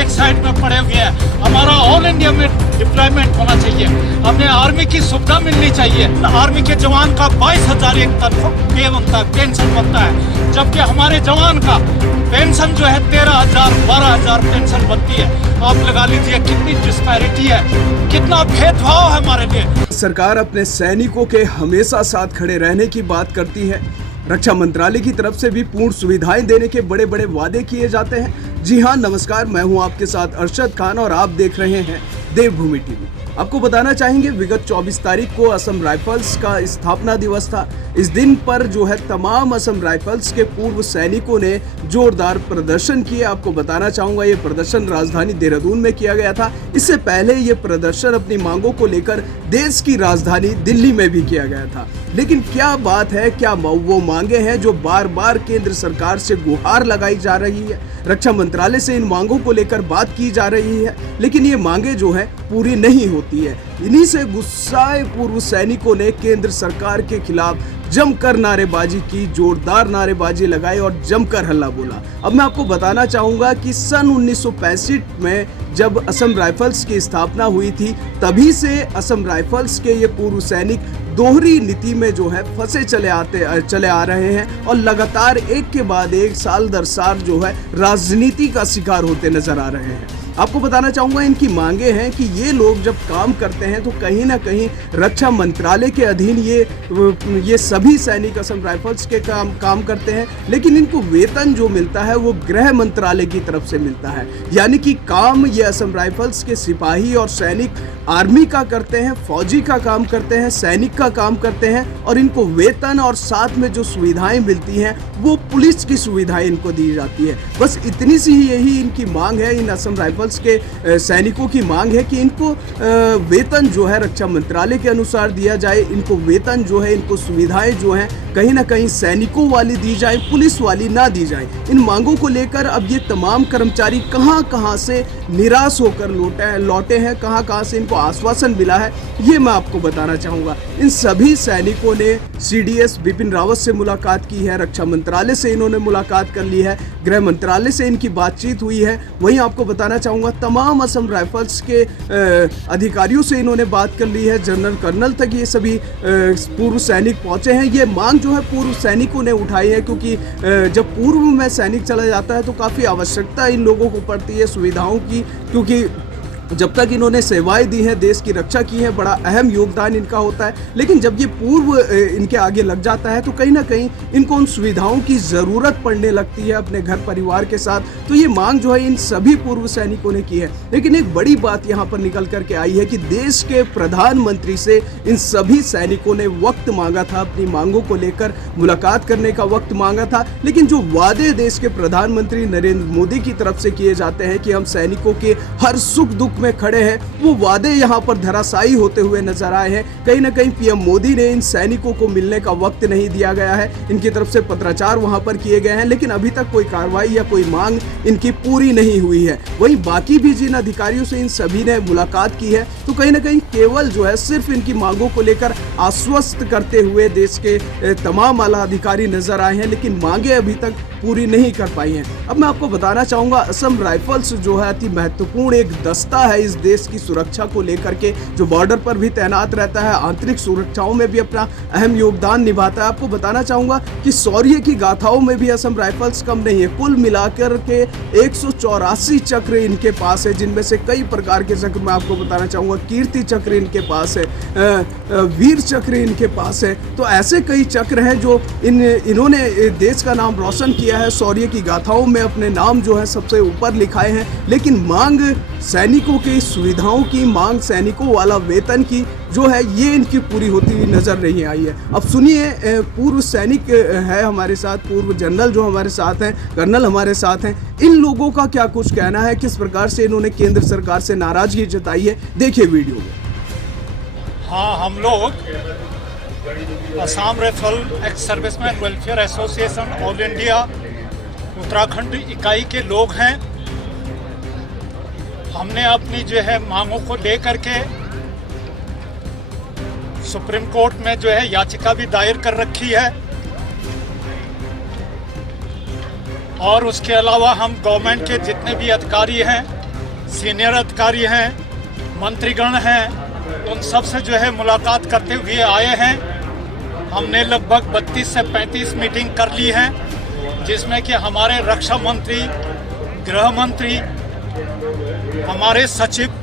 एक साइड में पड़े हुए हैं। हमारा ऑल इंडिया में डिप्लॉयमेंट होना चाहिए, हमें आर्मी की सुविधा मिलनी चाहिए। आर्मी के जवान का 22,000 एक पे बनता है, पेंशन बनता है, जबकि हमारे जवान का पेंशन जो है 13,000 12,000 पेंशन बनती है। आप लगा लीजिए कितनी डिस्पैरिटी है, कितना भेदभाव है हमारे लिए। सरकार अपने सैनिकों के हमेशा साथ खड़े रहने की बात करती है। रक्षा मंत्रालय की तरफ से भी पूर्ण सुविधाएं देने के बड़े बड़े वादे किए जाते हैं। जी हाँ, नमस्कार, मैं हूं आपके साथ अरशद खान और आप देख रहे हैं देवभूमि टीवी। आपको बताना चाहेंगे, विगत 24 तारीख को असम राइफल्स का स्थापना दिवस था। इस दिन पर जो है तमाम असम राइफल्स के पूर्व सैनिकों ने जोरदार प्रदर्शन किए। आपको बताना चाहूंगा, ये प्रदर्शन राजधानी देहरादून में किया गया था। इससे पहले ये प्रदर्शन अपनी मांगों को लेकर देश की राजधानी दिल्ली में भी किया गया था। लेकिन क्या बात है, क्या वो मांगे हैं जो बार बार केंद्र सरकार से गुहार लगाई जा रही है। रक्षा मंत्रालय से इन मांगों को लेकर बात की जा रही है, लेकिन ये मांगे जो है पूरी नहीं होती है। इन्हीं से गुस्साए पूर्व सैनिकों ने केंद्र सरकार के खिलाफ जमकर नारेबाजी की, जोरदार नारेबाजी लगाई और जमकर हल्ला बोला। अब मैं आपको बताना चाहूंगा कि सन 1965 में जब असम राइफल्स की स्थापना हुई थी, तभी से असम राइफल्स के ये पूर्व सैनिक दोहरी नीति में जो है फंसे चले आ रहे हैं और लगातार एक के बाद एक, साल दर साल जो है राजनीति का शिकार होते नजर आ रहे हैं। आपको बताना चाहूंगा, इनकी मांगे हैं कि ये लोग जब काम करते हैं तो कहीं ना कहीं रक्षा मंत्रालय के अधीन ये सभी सैनिक असम राइफल्स के काम करते हैं, लेकिन इनको वेतन जो मिलता है वो गृह मंत्रालय की तरफ से मिलता है। यानी कि काम ये असम राइफल्स के सिपाही और सैनिक आर्मी का करते हैं, फौजी का काम करते हैं, सैनिक का काम करते हैं, और इनको वेतन और साथ में जो सुविधाएं मिलती हैं वो पुलिस की सुविधाएं इनको दी जाती है। बस इतनी सी यही इनकी मांग है। इन असम राइफल्स के सैनिकों की मांग है कि इनको वेतन जो है रक्षा मंत्रालय के अनुसार दिया जाए। इनको वेतन जो है, इनको सुविधाएं जो हैं कहीं ना कहीं सैनिकों वाली दी जाए, पुलिस वाली ना दी जाए। इन मांगों को लेकर अब ये तमाम कर्मचारी कहां से निराश होकर लौटे हैं, कहां से इनको आश्वासन मिला है, ये मैं आपको बताना चाहूंगा। इन सभी सैनिकों ने CDS बिपिन रावत से मुलाकात की है, रक्षा मंत्रालय से इन्होंने मुलाकात कर ली है, गृह मंत्रालय से इनकी बातचीत हुई है। वहीं आपको बताना चाहूंगा, तमाम असम राइफल्स के अधिकारियों से इन्होंने बात कर ली है, जनरल कर्नल तक ये सभी पूर्व सैनिक पहुंचे हैं। ये मांग जो है पूर्व सैनिकों ने उठाई है, क्योंकि जब पूर्व में सैनिक चला जाता है तो काफ़ी आवश्यकता इन लोगों को पड़ती है सुविधाओं की, क्योंकि जब तक इन्होंने सेवाएं दी हैं, देश की रक्षा की है, बड़ा अहम योगदान इनका होता है। लेकिन जब ये पूर्व इनके आगे लग जाता है तो कहीं ना कहीं इनको उन सुविधाओं की ज़रूरत पड़ने लगती है अपने घर परिवार के साथ। तो ये मांग जो है इन सभी पूर्व सैनिकों ने की है। लेकिन एक बड़ी बात यहाँ पर निकल करके आई है कि देश के प्रधानमंत्री से इन सभी सैनिकों ने वक्त मांगा था, अपनी मांगों को लेकर मुलाकात करने का वक्त मांगा था। लेकिन जो वादे देश के प्रधानमंत्री नरेंद्र मोदी की तरफ से किए जाते हैं कि हम सैनिकों के हर सुख दुख में खड़े हैं, वो वादे यहाँ पर धराशायी होते हुए नजर आए हैं। कहीं ना कहीं PM मोदी ने इन सैनिकों को मिलने का वक्त नहीं दिया गया है। इनकी तरफ से पत्राचार वहां पर किए गए हैं, लेकिन अभी तक कोई कार्रवाई या कोई मांग इनकी पूरी नहीं हुई है। वहीं बाकी भी जिन अधिकारियों से इन सभी ने मुलाकात की है, तो कहीं ना कहीं केवल जो है सिर्फ इनकी मांगों को लेकर आश्वस्त करते हुए देश के तमाम आला अधिकारी नजर आए हैं, लेकिन मांगे अभी तक पूरी नहीं कर पाई हैं। अब मैं आपको बताना चाहूंगा, असम राइफल्स जो है अति महत्वपूर्ण एक दस्ता है इस देश की सुरक्षा को लेकर के, जो बॉर्डर पर भी तैनात रहता है, आंतरिक सुरक्षाओं में भी अपना अहम योगदान निभाता है। आपको बताना चाहूंगा कि शौर्य की गाथाओं में भी असम राइफल्स कम नहीं है। कुल मिलाकर के 184 चक्र इनके पास है, जिनमें से कई प्रकार के चक्र मैं आपको बताना चाहूंगा। कीर्ति चक्र इनके पास है, वीर चक्र इनके पास है। तो ऐसे कई चक्र हैं जो इन्होंने देश का नाम रोशन किया है, शौर्य की गाथाओं में अपने नाम जो है सबसे ऊपर लिखाए हैं। लेकिन मांग सैनिकों की सुविधाओं की, मांग सैनिकों वाला वेतन की जो है, ये इनकी पूरी होती हुई नजर नहीं आई है। अब सुनिए, पूर्व सैनिक है हमारे साथ, पूर्व जनरल जो हमारे साथ हैं, कर्नल हमारे साथ हैं, इन लोगों का क्या कुछ कहना है, किस प्रकार से इन्होंने केंद्र सरकार से नाराजगी जताई है, देखिए वीडियो में। हाँ, हम लोग Assam rifle ex serviceman welfare association all India Uttarakhand इकाई के लोग हैं। हमने अपनी जो है मांगों को लेकर के सुप्रीम कोर्ट में जो है याचिका भी दायर कर रखी है, और उसके अलावा हम गवर्नमेंट के जितने भी अधिकारी हैं सीनियर अधिकारी हैं, मंत्रीगण हैं, उन सब से जो है मुलाकात करते हुए आए हैं। हमने लगभग 32 से 35 मीटिंग कर ली है, जिसमें कि हमारे रक्षा मंत्री, गृह मंत्री, हमारे सचिव,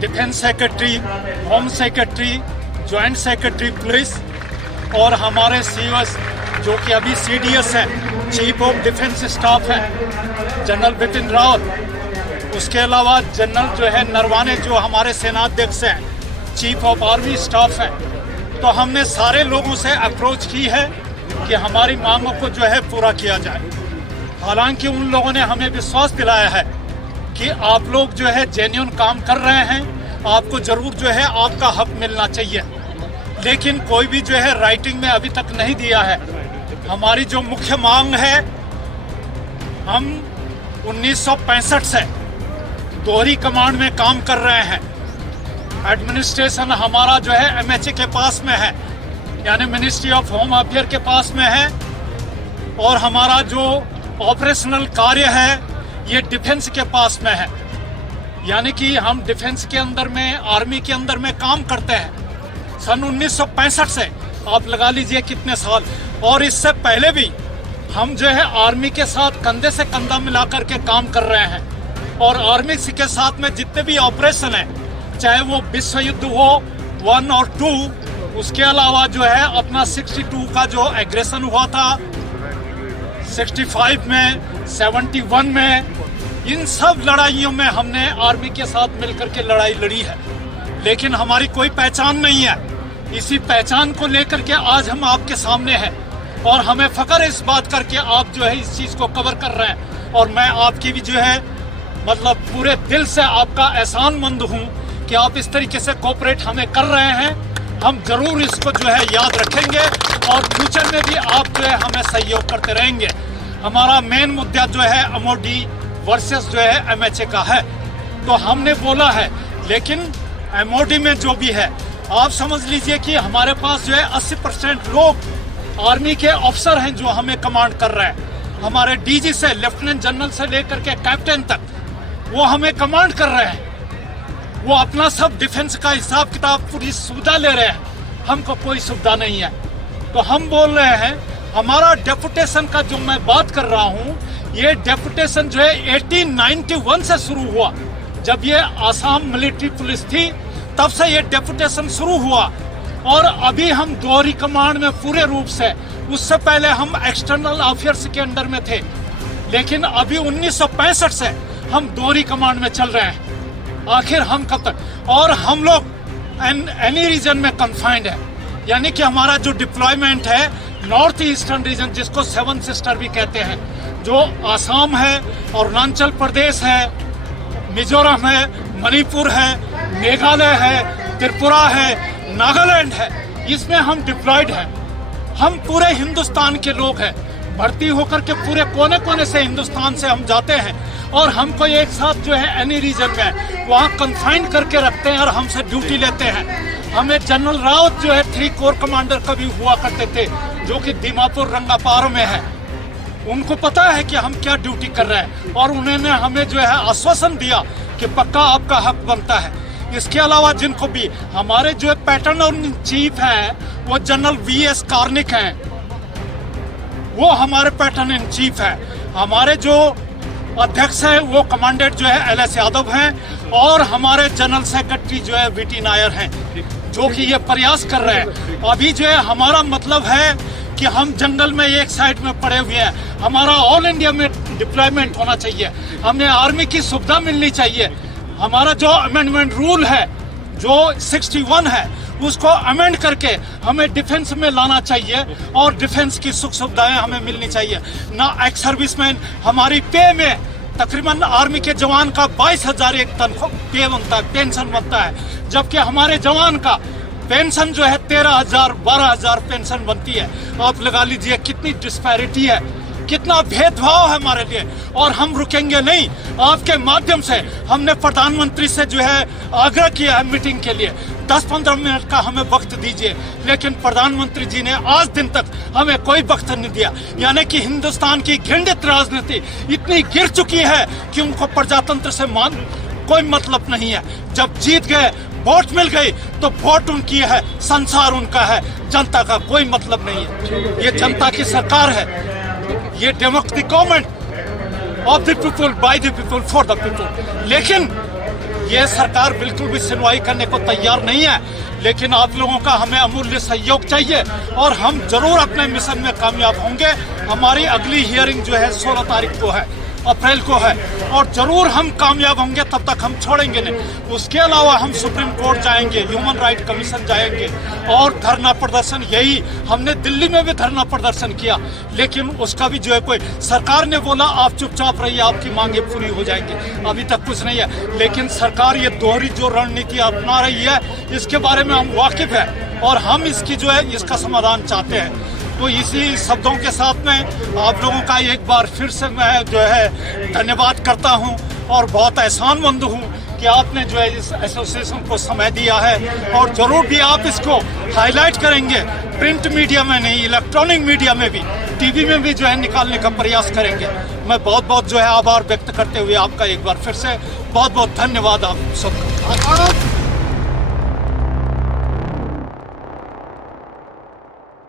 defence secretary, home secretary, joint secretary police और हमारे सीओएस जो कि अभी सीडीएस है, चीफ ऑफ डिफेंस स्टाफ है, जनरल बिपिन रावत। उसके अलावा जनरल जो है नरवाने जो हमारे सेनाध्यक्ष हैं, चीफ ऑफ आर्मी स्टाफ हैं। तो हमने सारे लोगों से अप्रोच की है कि हमारी मांगों को जो है पूरा किया जाए। हालांकि उन लोगों ने हमें विश्वास दिलाया है कि आप लोग जो है जेन्युइन काम कर रहे हैं, आपको जरूर जो है आपका हक मिलना चाहिए, लेकिन कोई भी जो है राइटिंग में अभी तक नहीं दिया है। हमारी जो मुख्य मांग है, हम 1965 से दोहरी कमांड में काम कर रहे हैं। एडमिनिस्ट्रेशन हमारा जो है एमएचए के पास में है, यानी मिनिस्ट्री ऑफ होम अफेयर के पास में है, और हमारा जो ऑपरेशनल कार्य है ये डिफेंस के पास में है। यानी कि हम डिफेंस के अंदर में, आर्मी के अंदर में काम करते हैं। सन 1965 से आप लगा लीजिए कितने साल, और इससे पहले भी हम जो है आर्मी के साथ कंधे से कंधा मिलाकर के काम कर रहे हैं। और आर्मी के साथ में जितने भी ऑपरेशन हैं, चाहे वो विश्व युद्ध हो 1 और 2, उसके अलावा जो है अपना 62 का जो एग्रेशन हुआ था, 65 में, 71 में, इन सब लड़ाइयों में हमने आर्मी के साथ मिलकर के लड़ाई लड़ी है। लेकिन हमारी कोई पहचान नहीं है। इसी पहचान को लेकर के आज हम आपके सामने हैं, और हमें फख्र इस बात करके आप जो है इस चीज़ को कवर कर रहे हैं। और मैं आपकी भी जो है मतलब पूरे दिल से आपका एहसानमंद हूँ कि आप इस तरीके से कोऑपरेट हमें कर रहे हैं। हम जरूर इसको जो है याद रखेंगे, और फ्यूचर में भी आप जो है हमें सहयोग करते रहेंगे। हमारा मेन मुद्दा जो है एमओडी वर्सेस जो है एमएचए का है, तो हमने बोला है। लेकिन एमओडी में जो भी है, आप समझ लीजिए कि हमारे पास जो है 80% लोग आर्मी के अफसर हैं जो हमें कमांड कर रहे हैं। हमारे डीजी से लेफ्टिनेंट जनरल से लेकर के कैप्टन तक वो हमें कमांड कर रहे हैं। वो अपना सब डिफेंस का हिसाब किताब पूरी सुविधा ले रहे हैं, हमको कोई सुविधा नहीं है। तो हम बोल रहे हैं, हमारा डेपुटेशन का जो मैं बात कर रहा हूँ, ये डेपुटेशन जो है 1891 से शुरू हुआ। जब ये आसाम मिलिट्री पुलिस थी तब से ये डेपुटेशन शुरू हुआ, और अभी हम दोहरी कमांड में पूरे रूप से, उससे पहले हम एक्सटर्नल अफेयर्स के अंडर में थे, लेकिन अभी 1965 से हम दोहरी कमांड में चल रहे हैं। आखिर हम कब तक? और हम लोग एनी रीजन में कन्फाइंड है, यानी कि हमारा जो डिप्लॉयमेंट है नॉर्थ ईस्टर्न रीजन, जिसको 7 सिस्टर भी कहते हैं, जो आसाम है, अरुणाचल प्रदेश है, मिजोरम है, मणिपुर है, मेघालय है, त्रिपुरा है, नागालैंड है, इसमें हम डिप्लॉयड हैं। हम पूरे हिंदुस्तान के लोग हैं, भर्ती होकर के पूरे कोने कोने से हिंदुस्तान से हम जाते हैं, और हमको एक साथ जो है एनी रीजन में वहाँ कन्फाइंड करके रखते हैं और हमसे ड्यूटी लेते हैं। हमें जनरल रावत जो है 3 कोर कमांडर कभी हुआ करते थे, जो कि दीमापुर रंगापार में है। उनको पता है कि हम क्या ड्यूटी कर रहे हैं, और उन्होंने हमें जो है आश्वासन दिया कि पक्का आपका हक बनता है। इसके अलावा जिनको भी हमारे जो पैटर्न इन चीफ हैं, वो जनरल वीएस कार्निक हैं, वो हमारे पैटर्न इन चीफ है। हमारे जो अध्यक्ष है वो कमांडेंट जो है एलएस यादव हैं, और हमारे जनरल सेक्रेटरी जो है वीटी नायर हैं, जो कि ये प्रयास कर रहे हैं। अभी जो है हमारा मतलब है कि हम जंगल में एक साइड में पड़े हुए हैं। हमारा ऑल इंडिया में डिप्लॉयमेंट होना चाहिए, हमें आर्मी की सुविधा मिलनी चाहिए। हमारा जो अमेंडमेंट रूल है जो 61 है, उसको अमेंड करके हमें डिफेंस में लाना चाहिए, और डिफेंस की सुख सुविधाएं हमें मिलनी चाहिए। ना एक्स सर्विसमैन, हमारी पे में तकरीबन आर्मी के जवान का 22,000 एक तनख्वाह पे बनता है, पेंशन बनता है, जबकि हमारे जवान का पेंशन जो है 13,000 12,000 पेंशन बनती है। आप लगा लीजिए कितनी डिस्पैरिटी है, कितना भेदभाव है हमारे लिए, और हम रुकेंगे नहीं। आपके माध्यम से हमने प्रधानमंत्री से जो है आग्रह किया है मीटिंग के लिए, 10-15 मिनट का हमें वक्त दीजिए, लेकिन प्रधानमंत्री जी ने आज दिन तक हमें कोई वक्त नहीं दिया। यानी कि हिंदुस्तान की घृणित राजनीति इतनी गिर चुकी है कि उनको प्रजातंत्र से कोई मतलब नहीं है। जब जीत गए, वोट मिल गई, तो वोट उनकी है, संसार उनका है, जनता का कोई मतलब नहीं है। ये जनता की सरकार है, ये democratic government of the people, by the people, for the people. लेकिन ये सरकार बिल्कुल भी सुनवाई करने को तैयार नहीं है। लेकिन आप लोगों का हमें अमूल्य सहयोग चाहिए और हम जरूर अपने मिशन में कामयाब होंगे। हमारी अगली हियरिंग जो है 16 तारीख को है, अप्रैल को है, और जरूर हम कामयाब होंगे। तब तक हम छोड़ेंगे नहीं। उसके अलावा हम सुप्रीम कोर्ट जाएंगे, ह्यूमन राइट कमीशन जाएंगे और धरना प्रदर्शन। यही हमने दिल्ली में भी धरना प्रदर्शन किया, लेकिन उसका भी जो है कोई, सरकार ने बोला आप चुपचाप रहिए, आपकी मांगे पूरी हो जाएंगी। अभी तक कुछ नहीं है। लेकिन सरकार ये दोहरी जो रणनीति अपना रही है, इसके बारे में हम वाकिफ है और हम इसकी जो है इसका समाधान चाहते हैं। तो इसी शब्दों के साथ में आप लोगों का एक बार फिर से मैं जो है धन्यवाद करता हूं और बहुत एहसानमंद हूं कि आपने जो है इस एसोसिएशन को समय दिया है। और जरूर भी आप इसको हाईलाइट करेंगे, प्रिंट मीडिया में नहीं, इलेक्ट्रॉनिक मीडिया में भी, टीवी में भी जो है निकालने का प्रयास करेंगे। मैं बहुत बहुत जो है आभार व्यक्त करते हुए आपका एक बार फिर से बहुत बहुत धन्यवाद आप सबका।